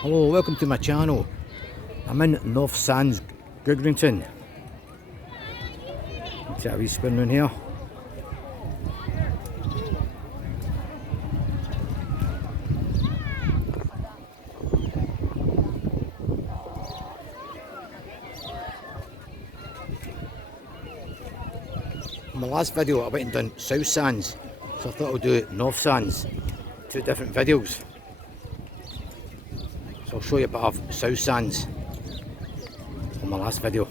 Hello, welcome to my channel. I'm in North Sands, Goodrington. Let's have a wee spin round here. In my last video I went and done South Sands, so I thought I'll do North Sands. Two different videos. So I'll show you a bit of South Sands on my last video.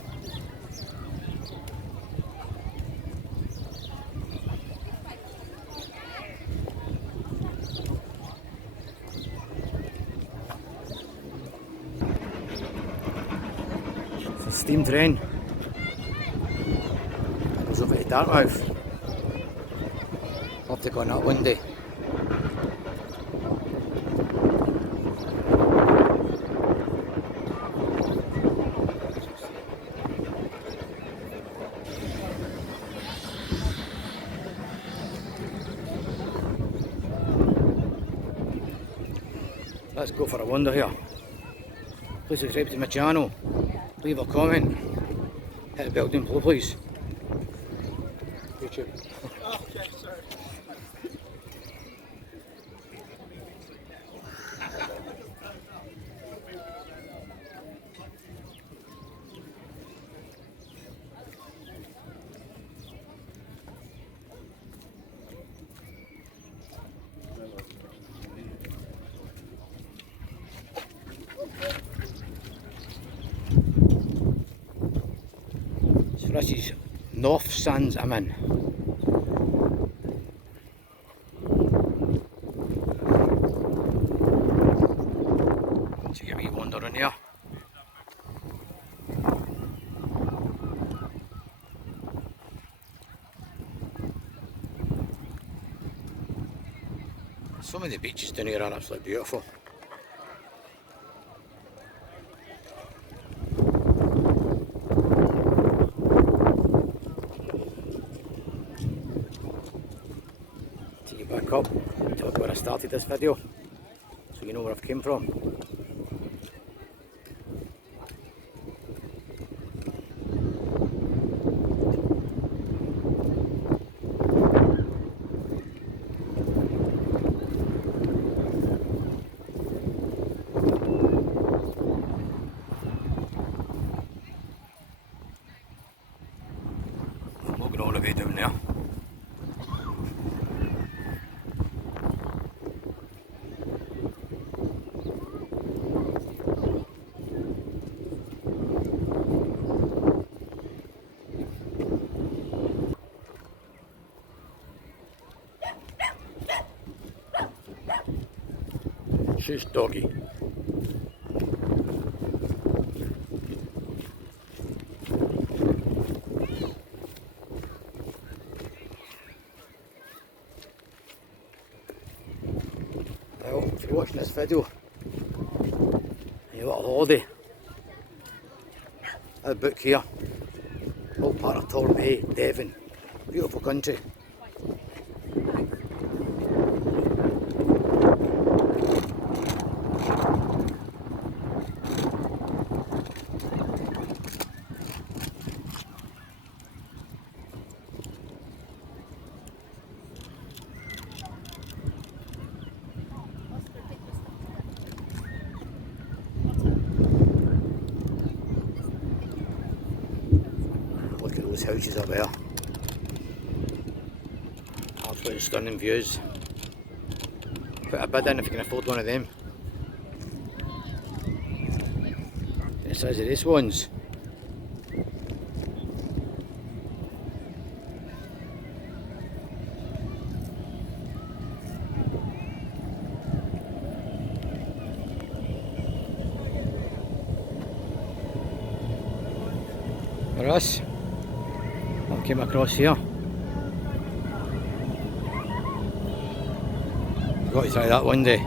It's a steam train that goes over to Dartmouth. I'll have to go on that one day. Let's go for a wander here. Please subscribe to my channel, leave a comment, hit the bell down below please. YouTube. Okay, sorry. So this is North Sands I'm in. Take a wee wander in here. Some of the beaches down here are absolutely beautiful. Take you back up, talk where I started this video, so you know where I've came from. I'm not going all the way down there. She's doggy. Well, if you're watching this video and you've got a holiday, a book here, all part of Goodrington Devon, beautiful country. Look at those houses up there. Absolutely stunning views. Put a bid in if you can afford one of them. The size of these ones. For us, I came across here. Got to try that one day.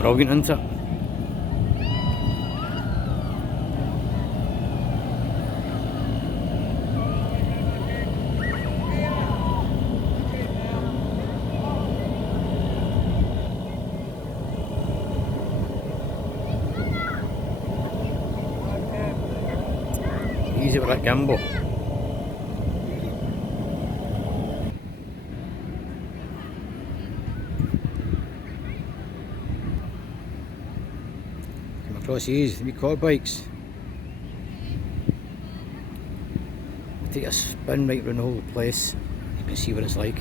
Brilliant, isn't it? bit gamble. Come across these wee quad bikes. Take a spin right round the whole place. You can see what it's like.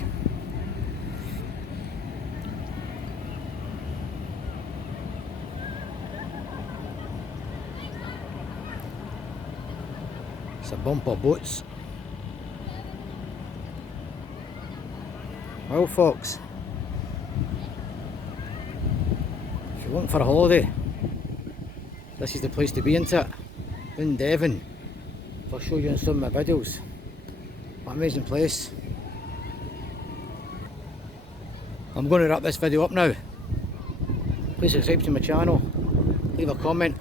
It's a bumper boats. Well folks, if you're looking for a holiday, this is the place to be, isn't it? In Devon. I'll show you in some of my videos. What an amazing place. I'm going to wrap this video up now. Please subscribe to my channel, leave a comment,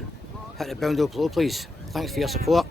hit the bell down below please. Thanks for your support.